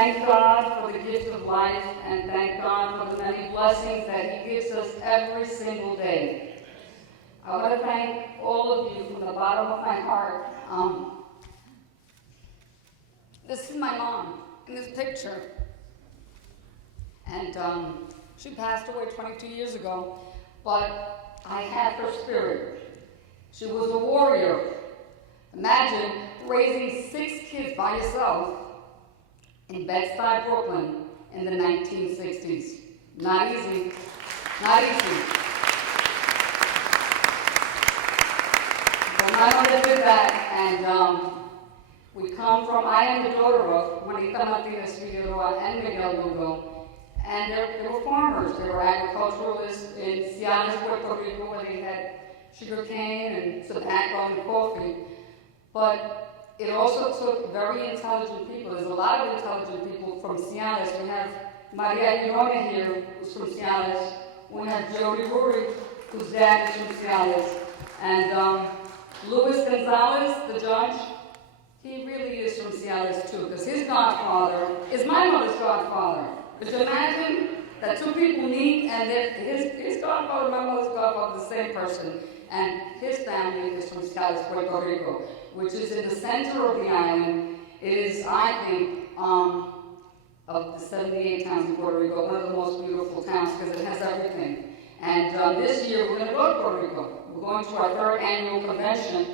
thank God for the gift of life and thank God for the many blessings that He gives us every single day. I want to thank all of you from the bottom of my heart. This is my mom in this picture. And she passed away 22 years ago, but I had her spirit. She was a warrior. Imagine raising 6 kids by yourself in Bed-Stuy, Brooklyn in the 1960s. Not easy. Not easy. But my mother did that, and we come from, I am the daughter of Juanita Martinez Figueroa and Miguel Lugo, and they were farmers. They were agriculturalists in Ciales, Puerto Rico, where they had sugar cane and tobacco and coffee. But it also took very intelligent people. There's a lot of intelligent people from Ciales. We have Maria Girona here, who's from Ciales. We have Jody Ruri, whose dad is from Ciales. And Luis Gonzalez, the judge, he really is from Ciales too, because his godfather is my mother's godfather. Could you imagine that 2 people meet and his godfather and my mother's godfather are the same person? And his family is from Ciales, Puerto Rico, which is in the center of the island. It is, I think, of the 78 towns in Puerto Rico, one of the most beautiful towns because it has everything. And this year we're going to go to Puerto Rico. We're going to our 3rd annual convention,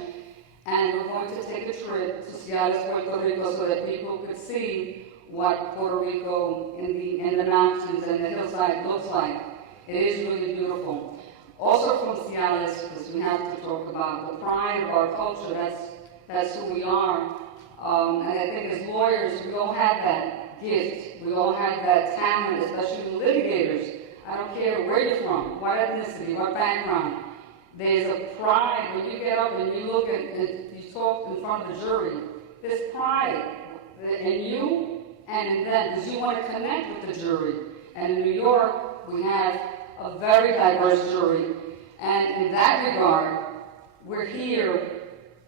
and we're going to take a trip to Ciales, Puerto Rico, so that people could see what Puerto Rico in the mountains and the hillside looks like. It is really beautiful. Also from Ciales, because we have to talk about the pride of our culture. That's who we are. And I think as lawyers, we all have that gift. We all have that talent, especially the litigators. I don't care where you're from, what ethnicity, what background. There's a pride when you get up and you look and you talk in front of the jury. There's pride in you and in them, because you want to connect with the jury. And in New York, we have a very diverse jury. And in that regard, we're here,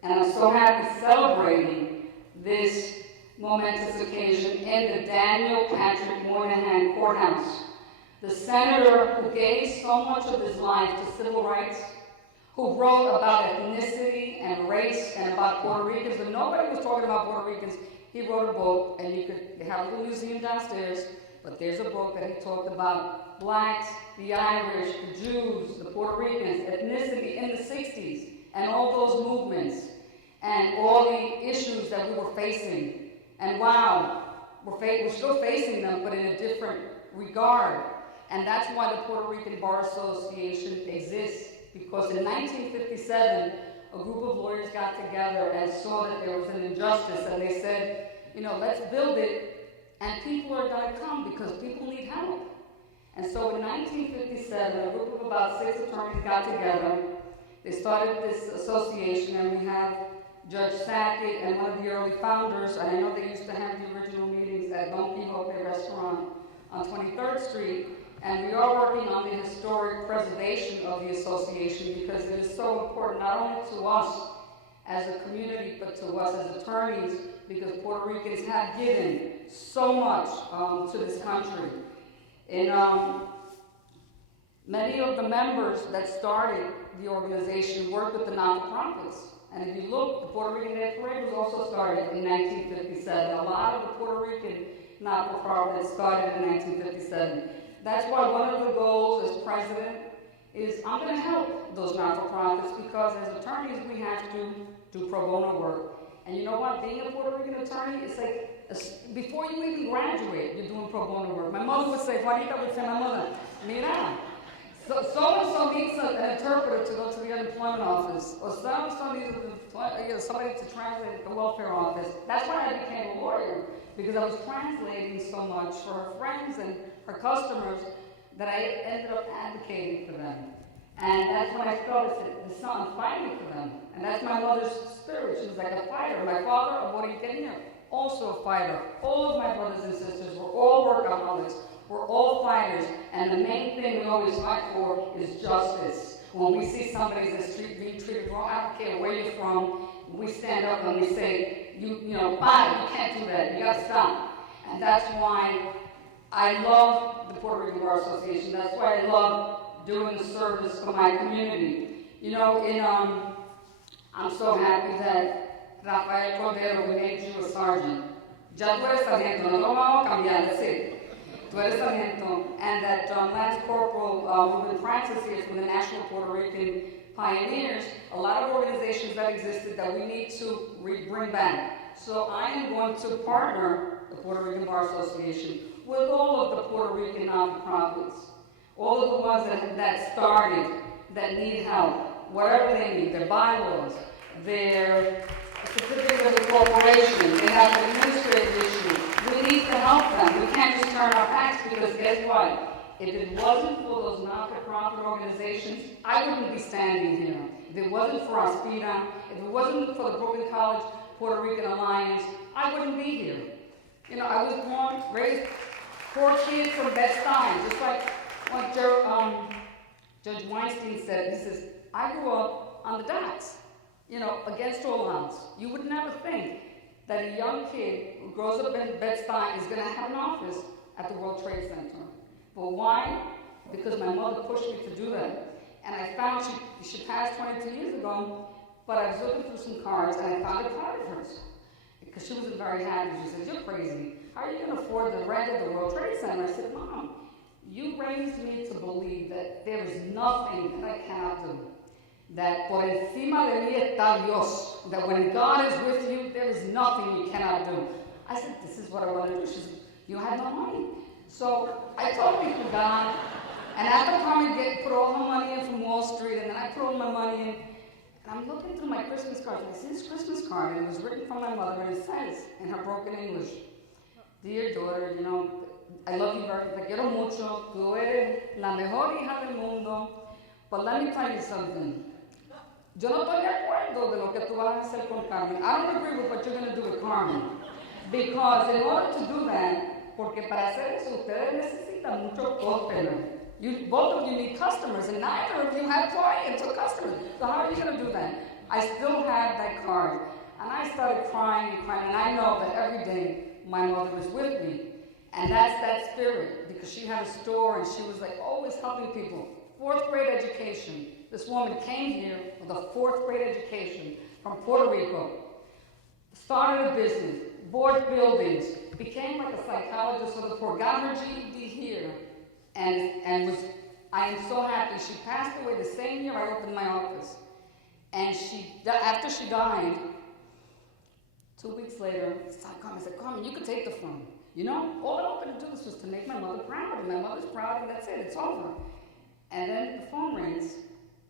and I'm so happy celebrating this momentous occasion in the Daniel Patrick Moynihan Courthouse. The senator who gave so much of his life to civil rights, who wrote about ethnicity and race and about Puerto Ricans, and nobody was talking about Puerto Ricans. He wrote a book, and they have a little museum downstairs, but there's a book that he talked about blacks, the Irish, the Jews, the Puerto Ricans, ethnicity in the 60s, and all those movements, and all the issues that we were facing. And wow, we're still facing them, but in a different regard. And that's why the Puerto Rican Bar Association exists, because in 1957, a group of lawyers got together and saw that there was an injustice, and they said, let's build it, and people are going to come because people need help. And so in 1957, a group of about 6 attorneys got together. They started this association, and we have Judge Sackett and one of the early founders, and I know they used to have the original meetings at Don Quixote restaurant on 23rd Street, and we are working on the historic preservation of the association because it is so important not only to us as a community, but to us as attorneys, because Puerto Ricans have given so much to this country. And many of the members that started the organization worked with the not-for-profits. And if you look, the Puerto Rican Day Parade was also started in 1957. A lot of the Puerto Rican not-for-profits started in 1957. That's why one of the goals as president is I'm going to help those not-for-profits, because as attorneys we have to do pro bono work. And you know what? Being a Puerto Rican attorney, it's like before you even graduate, you're doing pro bono work. My mother would say, Juanita would say, my mother, mira, so-and-so needs an interpreter to go to the unemployment office, or so-and-so needs somebody to translate at the welfare office. That's why I became a lawyer, because I was translating so much for her friends and her customers that I ended up advocating for them. And that's when I felt there's something fighting for them. And that's my mother's spirit. She was like a fighter. My father, Aboriqueño, also a fighter. All of my brothers and sisters were all workaholics. We're all fighters. And the main thing we always fight for is justice. When we see somebody in the street being treated wrong, I don't care where you're from, we stand up and we say, you know, bye, you can't do that. You got to stop. And that's why I love the Puerto Rican Bar Association. That's why I love doing the service for my community. You know, I'm so happy that Rafael Cordero, we made you a sergeant. Ya tú eres sargento, no lo vamos a cambiar, that's it. Tú eres sargento. And that Lance Corporal Ruben Francis here from the National Puerto Rican Pioneers, a lot of organizations that existed that we need to bring back. So I am going to partner the Puerto Rican Bar Association with all of the Puerto Rican nonprofits, all of the ones that started, that need help, whatever they need, their bylaws, their certificate of incorporation, they have administrative issues. We need to help them. We can't just turn our backs because guess what? If it wasn't for those not-for-profit organizations, I wouldn't be standing here. If it wasn't for Aspira, if it wasn't for the Brooklyn College Puerto Rican Alliance, I wouldn't be here. You know, I was born, raised 4 kids from Bed-Stuy, just like what Judge Weinstein said. He says, I grew up on the docks, you know, against all odds. You would never think that a young kid who grows up in Bed-Stuy is going to have an office at the World Trade Center. But why? Because my mother pushed me to do that. And I found she passed 22 years ago, but I was looking through some cards and I found a card of hers. Because she wasn't very happy. She said, you're crazy. How are you going to afford the rent of the World Trade Center? I said, Mom, you raised me to believe that there is nothing that I cannot do. That por encima de mí está Dios. That when God is with you, there is nothing you cannot do. I said, this is what I want to do. She said, you have no money. So I totally forgot. And after coming put all my money in from Wall Street, and then I put all my money in, and I'm looking through my Christmas cards, and I see this Christmas card, and it was written from my mother, and it says, in her broken English, dear daughter, you know, I love you very much, te quiero mucho, tú eres la mejor hija del mundo, but let me tell you something. Yo no estoy de acuerdo de lo que tú vas a hacer con Carmen. I don't agree with what you're going to do with Carmen. Because in order to do that, porque para hacer eso, ustedes necesitan mucho coste. Both of you need customers, and neither of you have clients or customers. So how are you going to do that? I still have that card. And I started crying and crying, and I know that every day my mother was with me. And that's that spirit, because she had a store, and she was like always helping people. 4th grade education. This woman came here with a 4th grade education from Puerto Rico, started a business, bought buildings, became like a psychologist for the poor, got her GED here, and was, I am so happy. She passed away the same year I opened my office. And after she died, 2 weeks later, I said, Carmen, you could take the phone. You know, all I wanted to do was to make my mother proud, and my mother's proud, and that's it, it's over. And then the phone rings,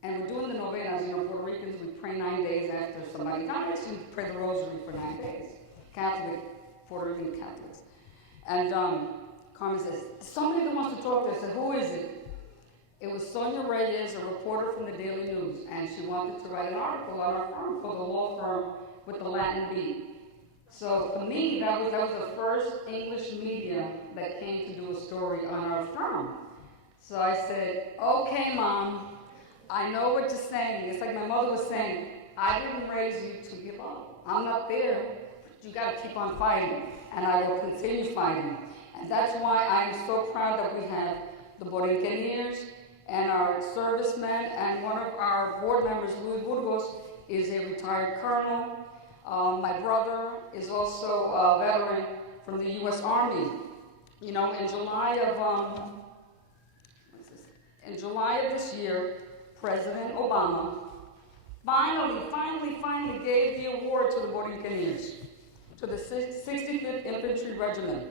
and we're doing the novenas. You know, Puerto Ricans, we pray 9 days after somebody dies, we pray the rosary for 9 days. Catholic, Puerto Rican Catholics. And Carmen says, somebody that wants to talk to us. I said, who is it? It was Sonia Reyes, a reporter from the Daily News, and she wanted to write an article on our firm for the law firm with the Latin beat. So for me, that was the first English media that came to do a story on our firm. So I said, okay, Mom, I know what you're saying. It's like my mother was saying, I didn't raise you to give up. I'm not there. You got to keep on fighting, and I will continue fighting. And that's why I'm so proud that we have the Borinqueniers and our servicemen, and one of our board members, Luis Burgos, is a retired colonel. My brother is also a veteran from the U.S. Army. You know, in July of this year, President Obama finally gave the award to the Borinqueniers, to the 65th Infantry Regiment.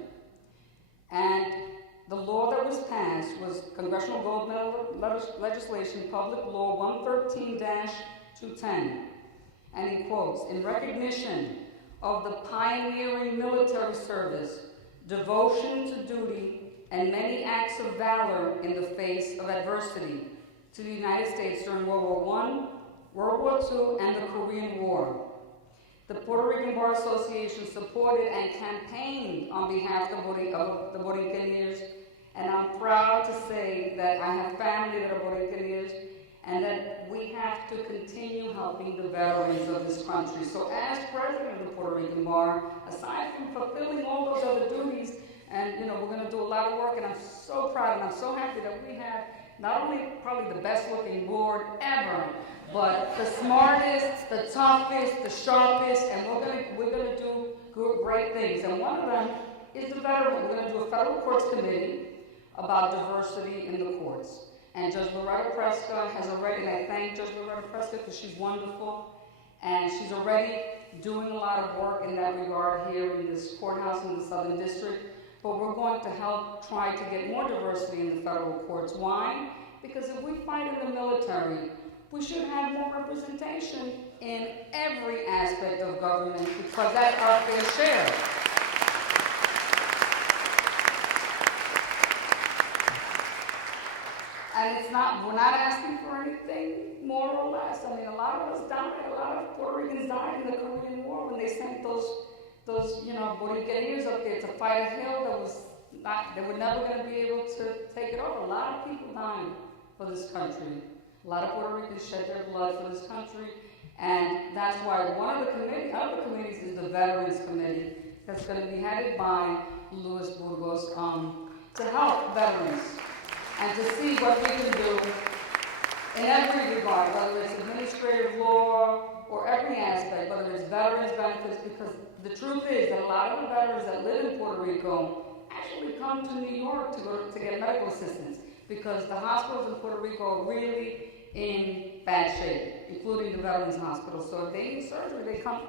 And the law that was passed was Congressional Gold Medal legislation, Public Law 113-210. And he quotes, in recognition of the pioneering military service, devotion to duty, and many acts of valor in the face of adversity to the United States during World War I, World War II, and the Korean War. The Puerto Rican Bar Association supported and campaigned on behalf of the Borinqueniers, and I'm proud to say that I have family that are Borinqueniers, and that we have to continue helping the veterans of this country. So as president of the Puerto Rican Bar, aside from fulfilling all those other duties, And we're going to do a lot of work, and I'm so proud and I'm so happy that we have not only probably the best looking board ever, but the smartest, the toughest, the sharpest, and we're gonna do great things. And one of them is the veteran. We're gonna do a federal courts committee about diversity in the courts. And Judge Loretta Prescott has already, and I thank Judge Loretta Prescott because she's wonderful, and she's already doing a lot of work in that regard here in this courthouse in the Southern District. But we're going to help try to get more diversity in the federal courts. Why? Because if we fight in the military, we should have more representation in every aspect of government because that's our fair share. And we're not asking for anything more or less. I mean, a lot of us died, a lot of Puerto Ricans died in the Korean War when they sent those Boricuas up there to fight a hill they were never going to be able to take it over. A lot of people died for this country. A lot of Puerto Ricans shed their blood for this country, and that's why one of the committees is the Veterans Committee that's going to be headed by Luis Burgos to help veterans and to see what we can do in every regard, whether it's administrative law or every aspect, whether it's veterans benefits, because the truth is that a lot of the veterans that live in Puerto Rico actually come to New York to get medical assistance because the hospitals in Puerto Rico are really in bad shape, including the Veterans Hospital. So if they need surgery, they come,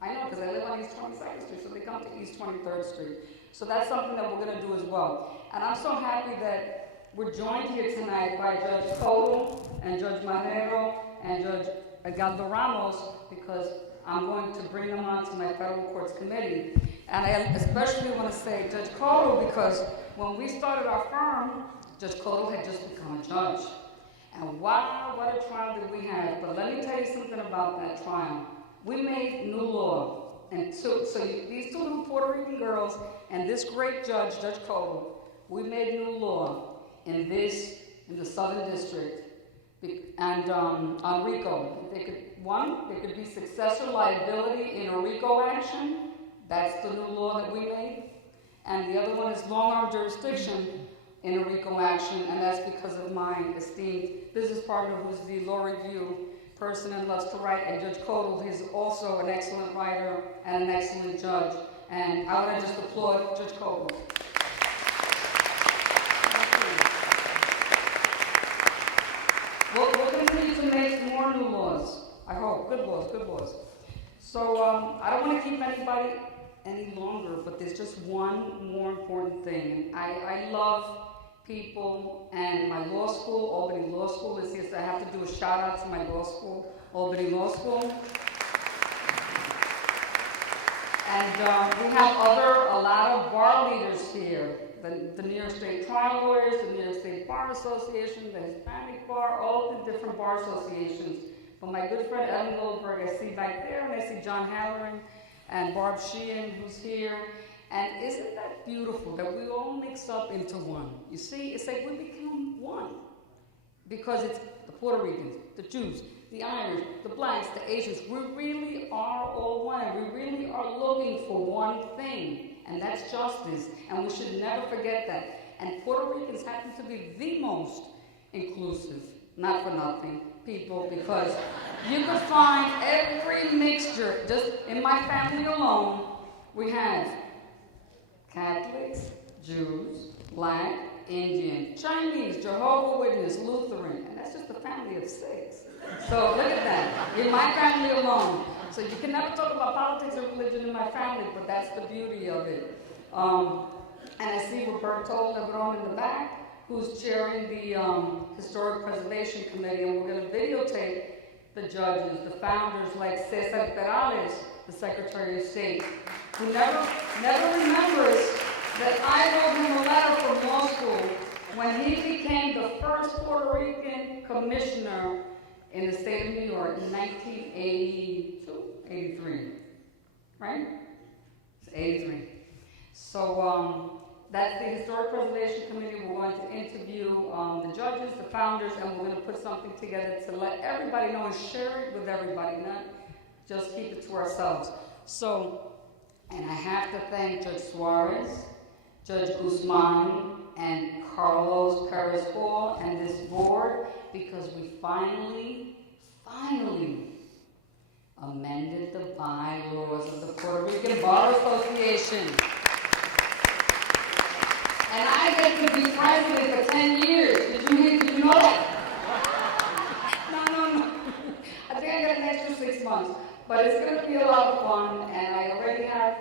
I know because I live on East 22nd Street, so they come to East 23rd Street. So that's something that we're going to do as well. And I'm so happy that we're joined here tonight by Judge Codal and Judge Marrero and Judge Galdo Ramos because I'm going to bring them on to my federal courts committee. And I especially want to say Judge Codal because when we started our firm, Judge Codal had just become a judge. And wow, what a trial did we have. But let me tell you something about that trial. We made new law. And these two little Puerto Rican girls and this great judge, Judge Codal, we made new law in the Southern District. And on RICO, there could be successor liability in a RICO action. That's the new law that we made. And the other one is long-arm jurisdiction in a RICO action, and that's because of my esteemed business partner who's the law review person and loves to write, and Judge Codal is also an excellent writer and an excellent judge. And I want to just applaud Judge Codal. We'll continue to make more new laws, I hope. Good laws. So I don't want to keep anybody any longer, but there's just one more important thing. I love people, and my law school, Albany Law School, is here, so I have to do a shout out to my law school, Albany Law School. And we have a lot of bar leaders here, the New York State Trial Lawyers, the New York State Bar Association, the Hispanic Bar, all the different bar associations. But my good friend Ellen Goldberg, I see back there, and I see John Halloran and Barb Sheehan, who's here. And isn't that beautiful that we all mix up into one? You see, it's like we become one. Because it's the Puerto Ricans, the Jews, the Irish, the blacks, the Asians. We really are all one, and we really are looking for one thing, and that's justice. And we should never forget that. And Puerto Ricans happen to be the most inclusive, not for nothing, people, because you could find every mixture. Just in my family alone, we have Catholics, Jews, Black, Indian, Chinese, Jehovah's Witness, Lutheran, and that's just a family of 6. So look at that. In my family alone. So you can never talk about politics or religion in my family, but that's the beauty of it. And I see Roberto Lebron in the back, who's chairing the Historic Preservation Committee, and we're going to videotape the judges, the founders like Cesar Perales, the Secretary of State, who never remembers that I wrote him a letter from law school when he became the first Puerto Rican commissioner in the state of New York in 1982, 83, right? It's 83. So that's the Historic Preservation Committee. We're going to interview the judges, the founders, and we're going to put something together to let everybody know and share it with everybody, not just keep it to ourselves. So, and I have to thank Judge Suarez, Judge Guzman and Carlos Perez Hall and this board, because we finally amended the bylaws of the Puerto Rican Bar Association. And I get to be president for 10 years. Did you know that? No. I think I got an extra 6 months. But it's going to be a lot of fun, and I already have,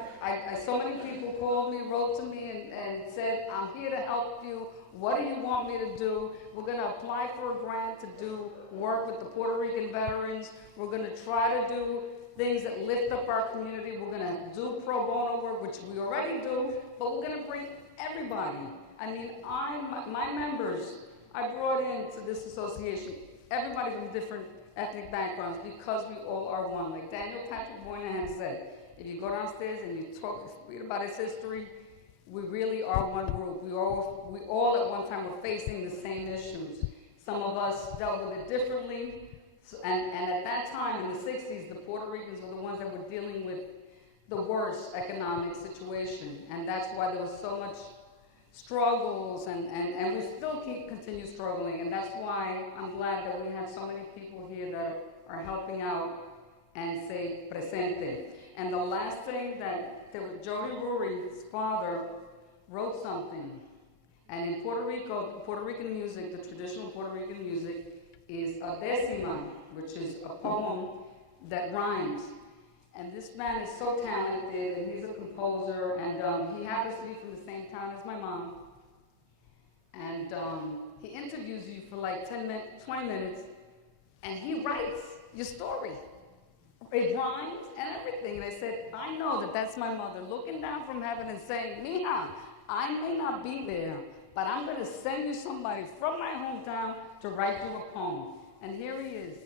so many people called me, wrote to me, and said, I'm here to help you. What do you want me to do? We're going to apply for a grant to do work with the Puerto Rican veterans. We're going to try to do things that lift up our community. We're going to do pro bono work, which we already do, but we're going to bring everybody. I mean, my members, I brought into this association everybody from different ethnic backgrounds, because we all are one. Like Daniel Patrick Moynihan said, if you go downstairs and you read about his history, we really are one group. We all at one time were facing the same issues. Some of us dealt with it differently, and at that time in the 60s, the Puerto Ricans were the ones that were dealing with the worst economic situation, and that's why there was so much struggles, and we still continue struggling, and that's why I'm glad that we have so many people here that are helping out and say presente. And the last thing that Jody Ruri's father wrote something, and in Puerto Rico, Puerto Rican music, the traditional Puerto Rican music, is a decima, which is a poem that rhymes. And this man is so talented, and he's a composer, and he happens to be from the same town as my mom. And he interviews you for like 20 minutes, and he writes your story. It rhymes and everything. And I said, I know that that's my mother looking down from heaven and saying, Mija, I may not be there, but I'm going to send you somebody from my hometown to write you a poem. And here he is.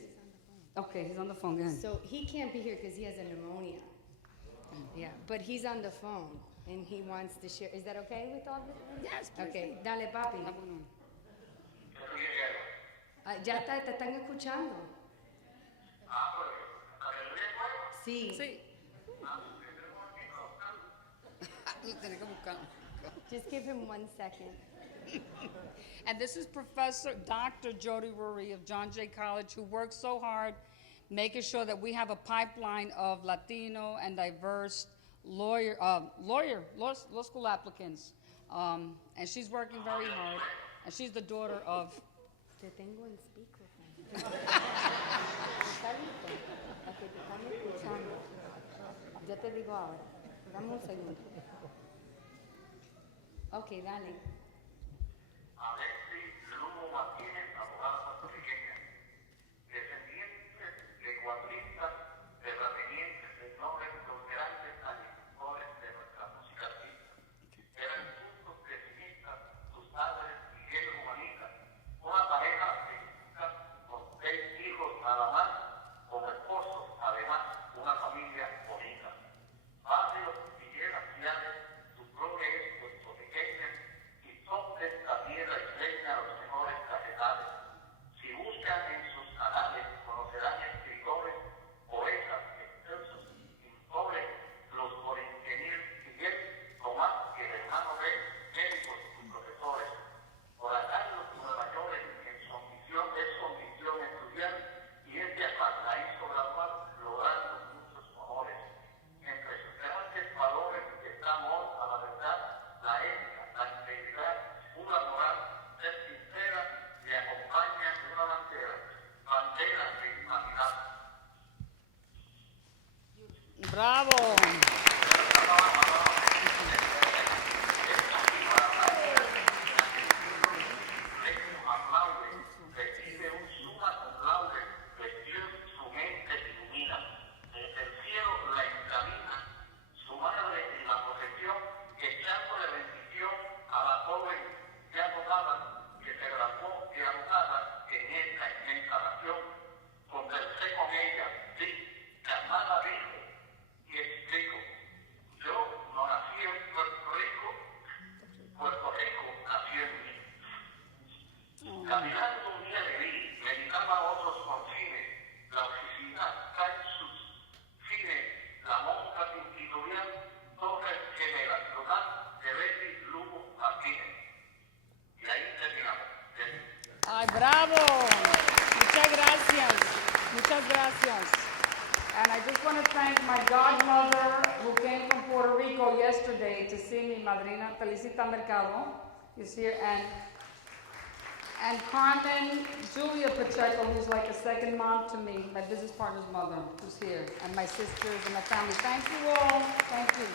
Okay, he's on the phone. Go ahead. So he can't be here because he has a pneumonia. Yeah, but he's on the phone and he wants to share. Is that okay with all of you? Yes, please. Okay, dale, papi. Ya te están escuchando. Sí. Sí. Just give him 1 second. And this is Professor Dr. Jody Ruri of John Jay College, who works so hard making sure that we have a pipeline of Latino and diverse law school applicants. And she's working very hard. And she's the daughter of... Te tengo en speakerphone. ¿Está listo? Ok, te están escuchando. Yo te digo ahora. Dame un segundo. Ok, dale. Sus progresos, puertorriqueños, y son de esta tierra y Bravo. Muchas gracias. Muchas gracias. And I just want to thank my godmother who came from Puerto Rico yesterday to see me, Madrina Felicita Mercado, is here, and Carmen Julia Pacheco, who's like a second mom to me, my business partner's mother, who's here, and my sisters and my family. Thank you all. Thank you.